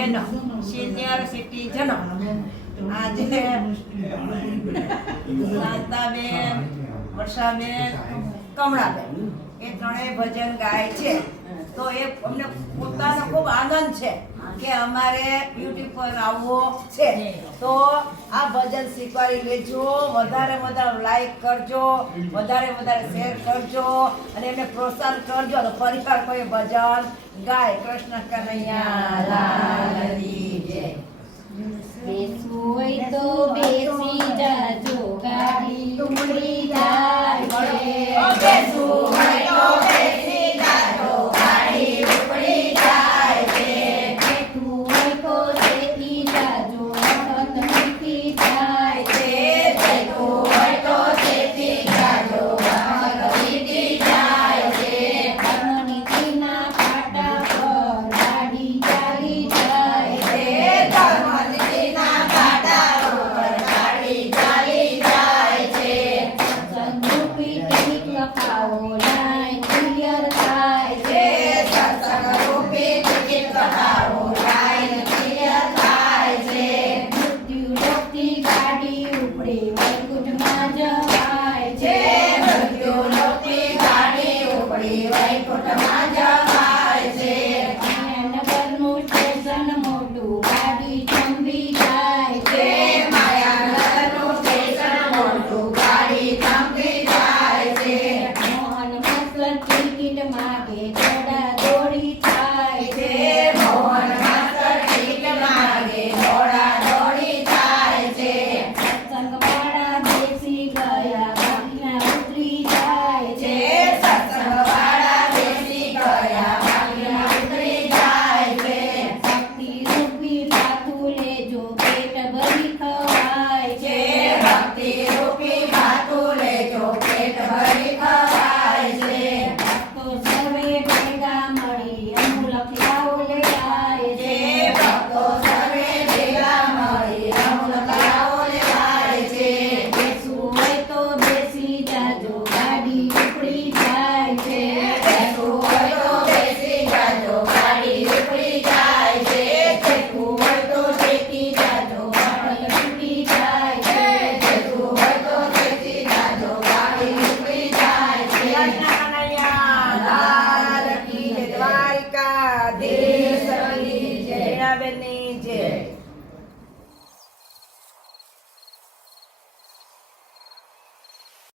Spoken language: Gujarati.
બહેનો, સિનિયર સિટીઝનો, આજે શાંતાબેન, વર્ષાબેન, કમળાબેન એ ત્રણેય ભજન ગાય છે. તો એ અમને પોતાનો ખૂબ આનંદ છે કે અમારે યુટ્યુબ પર આવવો છે. તો આ ભજન સ્વીકારી લેજો, વધારે વધારે લાઈક કરજો, વધારે શેર કરજો અને એમને પ્રોત્સાહન કરજો. તો પરિવાર કોઈ ભજન ગાય. કૃષ્ણ કનૈયા લાલની જય. બેસવું હોય તો બેસી જાજો, ગાડી ઉડી જાય છે. બેસવું હોય તો બેસી જાજો, ગાડી ઉપડી જાય છે. બેઠવું હોય તો શેઠી જાજો, વખત વીતી જાય છે. બેઠવું હોય તો શેઠી જાજો, વખત વીતી જાય છે. ધર્મનીતિના પાટા પર ગાડી ચાલી જાય છે. ધર્મનીતિના પાટા ઉપર ગાડી ચાલી જાય છે. સંરૂપી ટીક લખાવો, લાઈન ક્લિયર થાય છે. સત્સંગરૂપી ટિકિટ કઢાવો, લાઈન ક્લિયર થાય છે. મૃત્યુ લોકથી ગાડી ઉપડે, વૈકુંઠમાં જવાય છે. મૃત્યુલોકની ગાડી ઉપડી વૈકુંઠમાં જવાય છે. માયાનગરનું સ્ટેશન મોટું, ગાડી થંભી જાય છે. માયાનગરનું સ્ટેશન મોટું, ગાડી થંભી જાય છે. મોહન માસ્ટર ટિકિટ માગે, દોડા દોડી થાય છે. મોહન માસ્ટર ટિકિટ માગે, દોડા દોડી થાય છે. સત્સંગવાળા બેસી ગયા, બાકીના ઉતરી જાય છે. સત્સંગવાળા બેસી ગયા, બાકીના ઉતરી જાય છે. ભક્તિ રૂપી પાથું લેજો, પેટ ભરી ખવાય છે. ભક્તિ રૂપી ભાતું લેજો, પેટ ભરી ખવાય છે. ભક્તો સર્વે ભેગા મળી અમૂલક લાવો લેવાય છે. ભક્તો સર્વે ભેગા મળી અમૂલક લાવો લેવાય છે. બેસવું હોય તો બેસી જાજો, ગાડી ઉપડી જાય છે. બેસવું હોય તો બેસી જાજો, ગાડી ઉપડી જાય છે. બેસવું હોય તો શેઠી જાજો, ગાડી ઉપડી જાય છે. બેસવું હોય તો બેસી જાજો, ગાડી ઉપડી જાય છે. કનૈયા લાલ કી જય, દ્વારકાધીશની જય, હીરાબેનની જય.